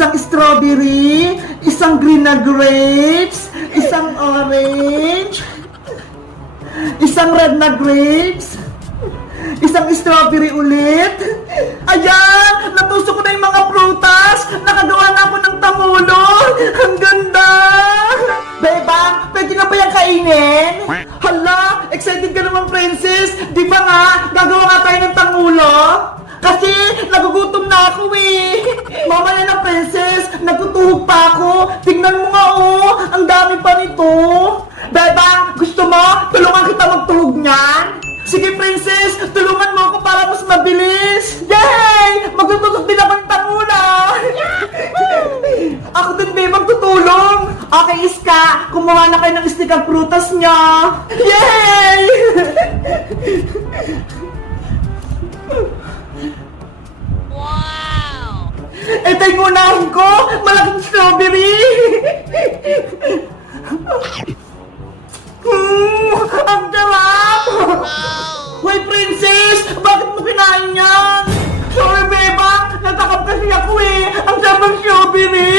isang strawberry, isang green na grapes, isang orange, isang red na grapes, isang strawberry ulit. Ayan! Natusok ko na yung mga prutas! Nakagawa na ako ng tamulo! Ang ganda! Bebang, pwede na ba yung kainin? Hala! Excited ka naman, princess! Di ba nga, gagawa nga tayo ng tangulo? Kasi nagugutom na ako eh! Mamaya na, princess! Nagtutuhog pa ako! Tingnan mo nga oh! Ang dami pa nito! Bebang, gusto mo? Tulungan kita magtuhog niyan? Sige, princess! Tulungan mo ako para mas mabilis! Yay! Magtutusok din ako ng tangula! Ako din, babe, magtutulong! Okay, Iska! Kumuha na kayo ng stick ang prutas niya! Yay! Wow! Ito yung unahin ko! Malaking strawberry! Ang sarap! Wait, princess! Bakit mo kinain yan? Sorry, beba! Natakap kasi ako eh! Ang sarap ng strawberry!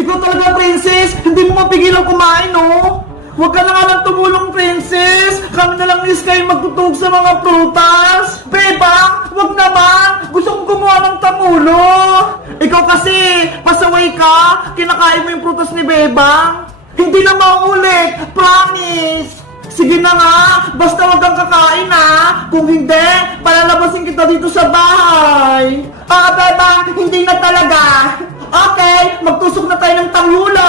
Ikaw talaga, princess! Hindi mo mapigilan kumain, oh! Huwag ka na nga lang tumulong, princess! Kami na lang ni Sky magtutug sa mga prutas! Beba! Huwag naman! Gusto kong gumawa ng tamulo! Ikaw kasi! Pasaway ka! Kinakain mo yung prutas ni Bebang! Hindi na maulit! Promise! Sige na nga! Basta wag kang kakain ha! Kung hindi, palalabasin kita dito sa bahay! Beba! Hindi na talaga! Okay! Magtusok na tayo ng tanghula!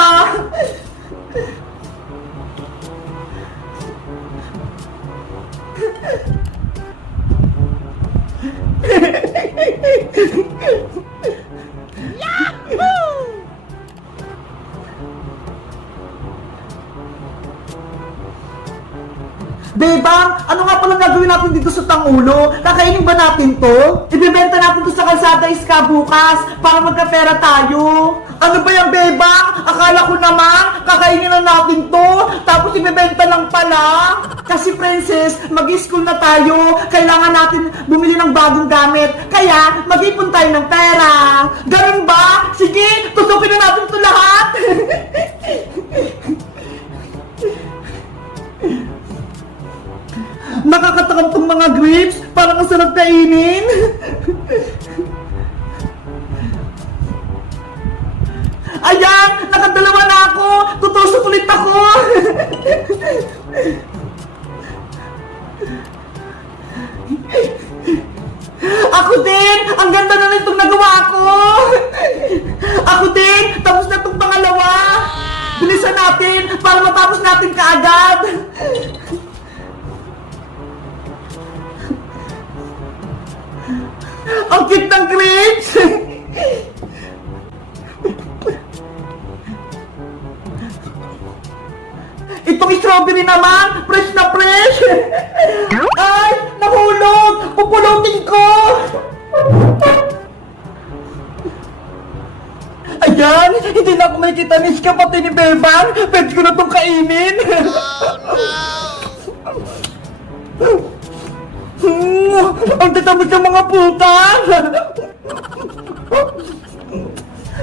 Bebang, ano nga palang gagawin natin dito sa tangulo? Kakainin ba natin to? Ibebenta natin to sa kalsada, Iska, bukas para magkapera tayo. Ano ba yan, Bebang? Akala ko naman, kakainin na natin to, tapos ibebenta lang pala. Kasi, princess, mag-school na tayo. Kailangan natin bumili ng bagong gamit. Kaya, mag-ipon tayo ng pera. Ganun ba? Sige, tusukin na natin to lahat. Nakakatakam tong mga grapes. Parang ang sarap kainin. Ayan! Nakadalawa na ako! Tutusok ulit ako! Ako din! Ang ganda na nitong nagawa ko! Ako din! Tapos na itong pangalawa! Bilisan natin para matapos natin kaagad! Ang cute ng grapes! Itong strawberry naman, fresh na fresh! Ay! Nahulog! Pupulutin ko! Ayan! Hindi na ako makikita ni Iska pati ni Bebang! Pwede ko na itong kainin! Ang tatamad ng mga puta!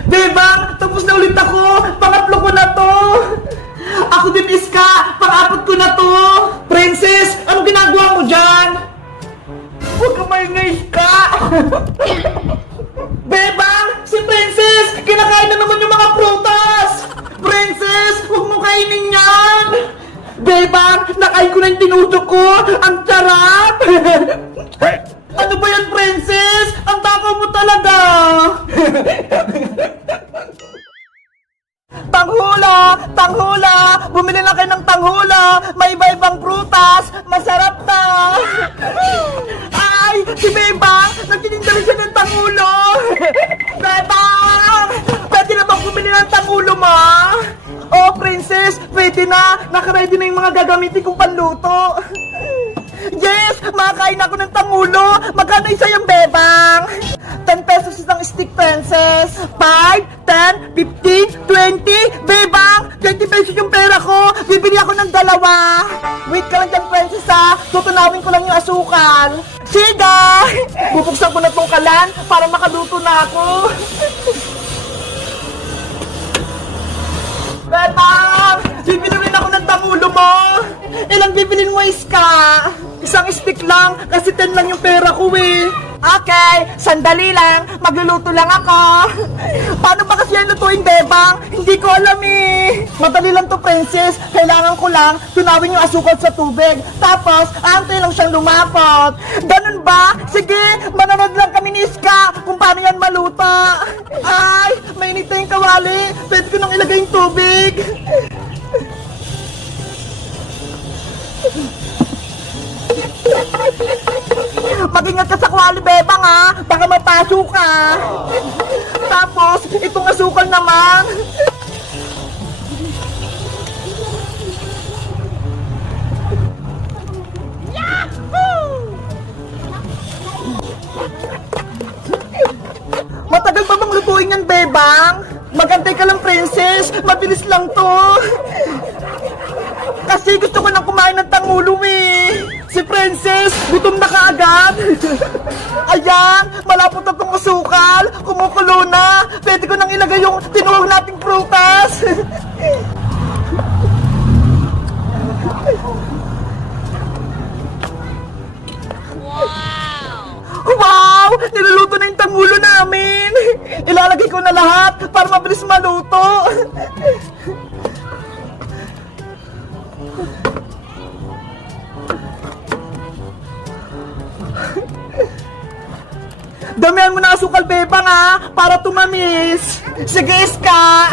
Bebang! Tapos na ulit ako! Pangatlo ko na to! Ako din, Iska! Pang-apat ko na to! Princess! Anong ginagawa mo dyan? Huwag ka maingay, Iska! Bebang! Si Princess! Kinakain na naman yung mga prutas! Princess! Huwag mo kainin yan! Bebang! Nakain ko na yung tinusok ko! Ang sarap! Ano ba yan, princess? Ang takaw mo talaga! Tanghula! Tanghula! Bumili na kayo ng tanghula! May iba-ibang prutas! Masarap na! Ay! Si Bebang! Nagtitinda rin siya ng tanghulo! Bebang! Pwede na bang bumili ng tanghulo, ma? Oh, princess! Pwede na! Nakaready na yung mga gagamitin kong panluto! Yes! Makakain ako ng tangulo! Magkano isa yung Bebang? 10 pesos isang stick, princess! 5, 10, 15, 20! Bebang! 20 pesos yung pera ko! Bibili ako ng dalawa! Wait ka lang dyan, princess, ha! Tutunawin ko lang yung asukal! Siga! Bubuksan ko na tong kalan para makaluto na ako! Bebang! Bibili rin ako ng tangulo mo! Ilang bibilin mo, Iska? Isang stick lang, kasi 10 lang yung pera ko eh. Okay, sandali lang. Magluluto lang ako. Paano ba kasi yan lutuin, Bebang? Hindi ko alam eh. Madali lang to, Princess. Kailangan ko lang tunawin yung asukal sa tubig. Tapos, antay lang siyang lumapot. Ganun ba? Sige, manonood lang kami ni Iska kung paano yan maluto. Ay, mainit na yung kawali. Pwede ko nang ilagay yung tubig. Mag-ingat ka sa kwali, Bebang, ha? Baka mapasok ka. Tapos, itong asukal naman. Matagal pa bang lutuin yan, Bebang? Magantay ka lang, Princess. Mabilis lang to. Kasi gusto ko nang kumain ng tangulo eh. Si Princess, gutom na kaagad. Ayan, malapot na tong asukal. Kumukulo na. Pwede ko nang ilagay yung tinuwag nating prutas. Wow! Niluluto na yung tangulo namin. Ilalagay ko na lahat para mabilis maluto. Damihan mo na asukal, Bebang, ha? Para tumamis. Sige, Iska.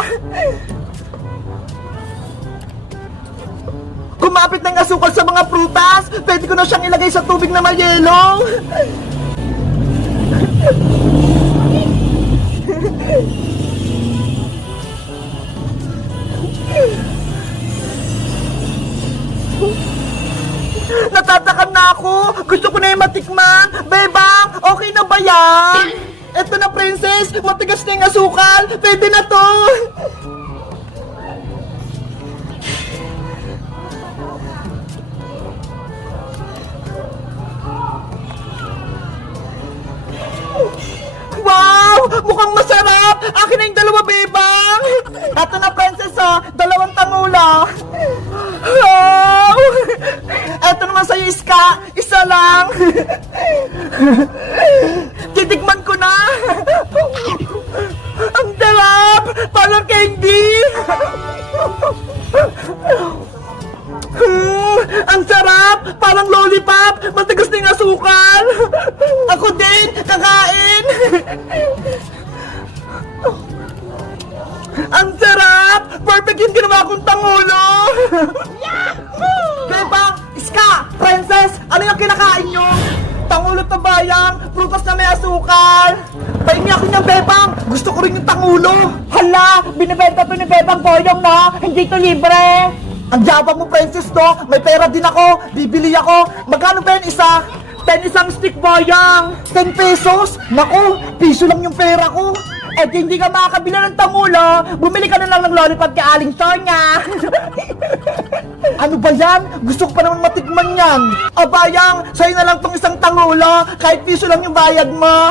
Kumapit na yung asukal sa mga prutas. Pwede ko na siyang ilagay sa tubig na may yelo. Natatakam na ako. Gusto ko na yung matikman. Bebang, okay na ba yan? Eto na, Princess. Matigas na yung asukal. Pwede na to. Wow! Mukhang masarap! Akin na yung dalawa, Bebang! Eto na, Princess, oh. 2 tangulo. Wow! Eto naman sa'yo, Iska. Isa lang. Titikman ko na. Ang sarap! Parang candy. Ang sarap! Parang lollipop! Matigas na yung asukal! Ako din! Kakain! Ang sarap! Perfect yung ginawa kong tangulo! Bebang! Iska! Princess! Ano yung kinakain nyo? Tangulo to bayang! Prutas na may asukal! Pahingi ako niyang, Bebang! Gusto ko rin yung tangulo! Hala! Binibenta to ni Bebang Boyong, no? Hindi to libre! Ang yabang mo, Princess, to. May pera din ako. Bibili ako. Magkano ba yan isa? 10 isang stick, Boyang. 10 pesos? Naku, piso lang yung pera ko. Eh, hindi ka makakabila ng tangulo. Bumili ka na lang ng lollipop kay Aling Sonia. Ano ba yan? Gusto ko pa naman matikman yan. Abayang, sa'yo na lang tong isang tangulo. Kahit piso lang yung bayad mo.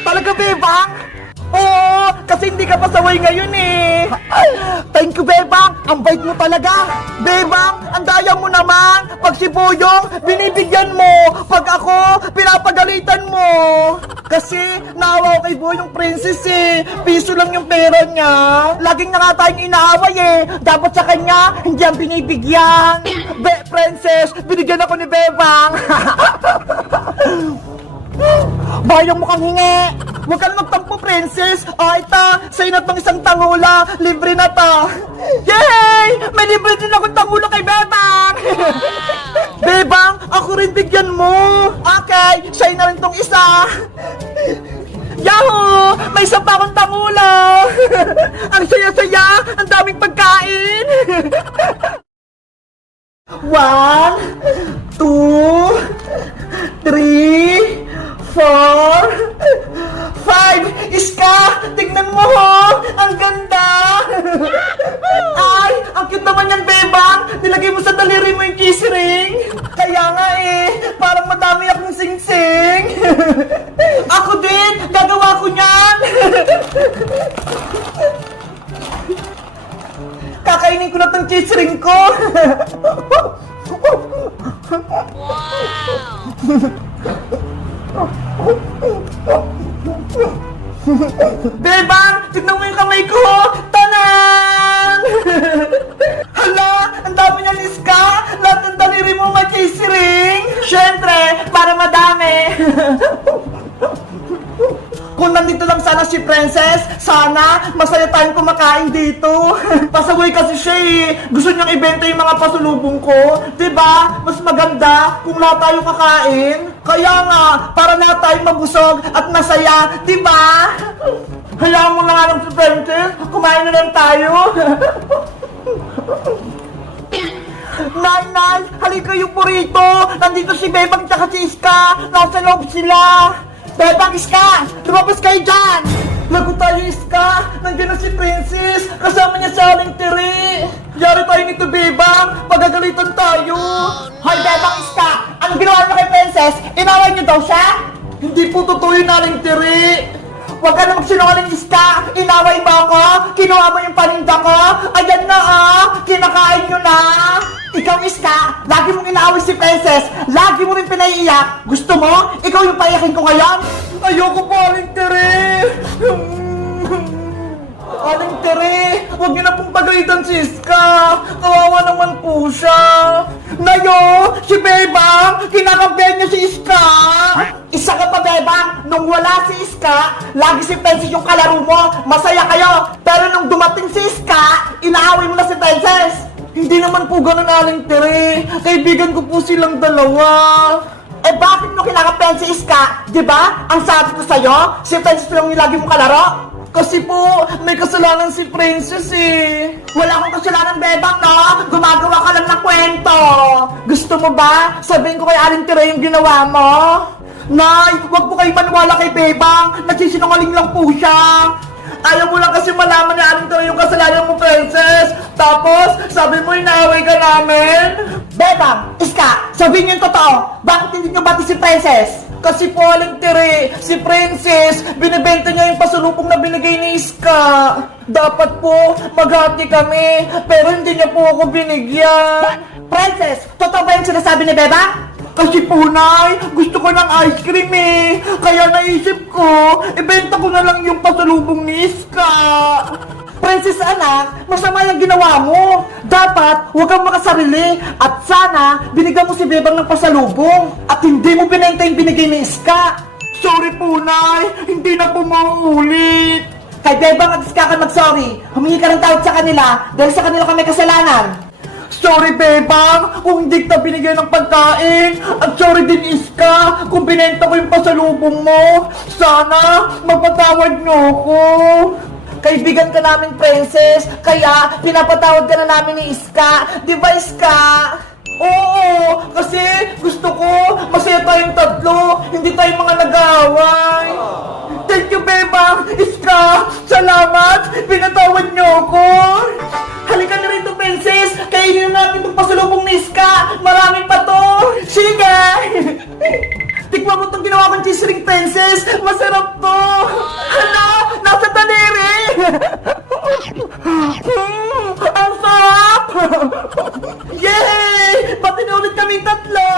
Talaga, Bebang? Oo, kasi hindi ka pasaway ngayon eh. Thank you, Bebang. Ang bait mo talaga. Bebang, ang daya mo naman. Pag si Boyong, binibigyan mo. Pag ako, pinapagalitan mo. Kasi naawa ko kay Boyong Princess eh. Piso lang yung pera niya. Laging na nga tayong inaaway eh. Dapat sa kanya, hindi ang binibigyan. Princess, binigyan ako ni Bebang. Bayang mukhang hingi. Huwag ka na magtampo, Princess. Ito, sa'yo na tong isang tangula. Libre na to. Yay! May libre din akong tangulo kay Bebang. Bebang, ako rin bigyan mo. Okay, sa'yo na rin tong isa. Yahoo! May isa pa akong tangulo. Ang saya-saya, ang daming pagkain. 1, 2, 3, 4, 5! Iska! Tignan mo ho! Ang ganda! Ay! Ang cute naman yan, Bebang! Nilagay mo sa daliri mo yung kiss ring! Kaya nga eh! Parang madami akong sing-sing! Ako din! Gagawa ko niyan! Kakainin ko na tong cheese ring ko. Bebang, tignan mo yung kamay ko! Tanan! Hala, ang dami niya, Iska! Lahat ng daliri mo may cheese ring! Siyempre, para madami! Kung nandito lang sana si Princess, sana masaya tayong kumakain dito. Pasaway kasi siya eh. Gusto niyang ibenta yung mga pasulubong ko. Diba? Mas maganda kung lahat tayo kakain. Kaya nga, para lahat tayo mabusog at masaya. Diba? Hayaan mo na nga lang si Princess. Kumain na lang tayo. Nay, halika yung purito. Nandito si Bebang tsaka si Iska. Nasa loob sila. Bebang, Iska! Lumabas kayo dyan! Lago tayo, Iska! Nandiyan na si Princess! Kasama niya sa aling tiri! Yari tayo nito, Bebang! Pagagalitan tayo! Hoy, Bebang, Iska! Anong ginawa niyo kay Princess? Inaway niyo daw siya? Hindi po totoo yung aling tiri! Huwag ka na magsinungaling, Iska! Inaway mo ako! Kinuha mo yung paninda ko! Ayan na kinakain niyo na! Ikaw, Iska, lagi mong inaaway si Princess, lagi mo rin pinaiiyak. Gusto mo? Ikaw yung paiyakin ko ngayon? Ayoko po, Aling Tere! Aling Tere, huwag niyo na pong pagalitan si Iska. Kawawa naman po siya. Nayo, si Bebang, kinakampihan niya si Iska. Isa ka pa, Bebang, nung wala si Iska, lagi si Princess yung kalaro mo. Masaya kayo. Pero nung dumating si Iska, inaaway mo na si Princess. Hindi naman po ganun, Aling Tere. Kaibigan ko po silang dalawa. Eh bakit mo kinakampihan si Iska? Diba? Ang sabi ko sa'yo, si Princess lang yung lagi mong kalaro. Kasi po, may kasalanan si Princess eh. Wala akong kasalanan, Bebang, no? Gumagawa ka lang ng kwento. Gusto mo ba? Sabihin ko kay Aling Tere yung ginawa mo. Nay, wag po kayo maniwala kay Bebang. Nagsisinungaling lang po siya. Ayaw mo lang kasi malaman ni Aling Tere yung kasalanan mo, Princess. Tapos, sabi mo inaaway ka namin. Bebang, Iska, sabihin niyo yung totoo. Bakit hindi niyo bati si Princess? Kasi po, Aling Tere, si Princess, binibenta niya yung pasulubong na binigay ni Iska. Dapat po, maghati kami, pero hindi niya po ako binigyan. Princess, totoo ba yung sinasabi ni Bebang? Kasi po, Nay, gusto ko ng ice cream eh. Kaya naisip ko, ibenta ko na lang yung pasalubong ni Iska. Princess, anak, masama yung ginawa mo. Dapat, huwag kang makasarili. At sana, binigyan mo si Bebang ng pasalubong. At hindi mo binenta yung binigay ni Iska. Sorry po, Nay. Hindi na po mauulit. Kay Bebang at Iska ka mag-sorry. Humingi ka ng tawad sa kanila dahil sa kanila kami kasalanan. Sorry, Bebang, kung hindi kita binigyan ng pagkain. At sorry din, Iska, kung binenta ko yung pasalubong mo. Sana, mapatawad niyo ako. Kaibigan ka namin, Princess, kaya pinapatawad ka na namin ni Iska. Di ba, Iska? Oo, kasi gusto ko masaya tayong tatlo, hindi tayong mga nag-aaway. Thank you, Bebang. Iska, salamat. Pinatawad niyo ako. Halika na rito, Princess. Kainin natin itong pasalubong ni Iska. Marami pa to. Sige. Tikman mo itong ginawa kong cheese ring, Princess. Masarap to. Hala, nasa daliri. Ang sarap. Yay! Ba't inulit kami tatlo?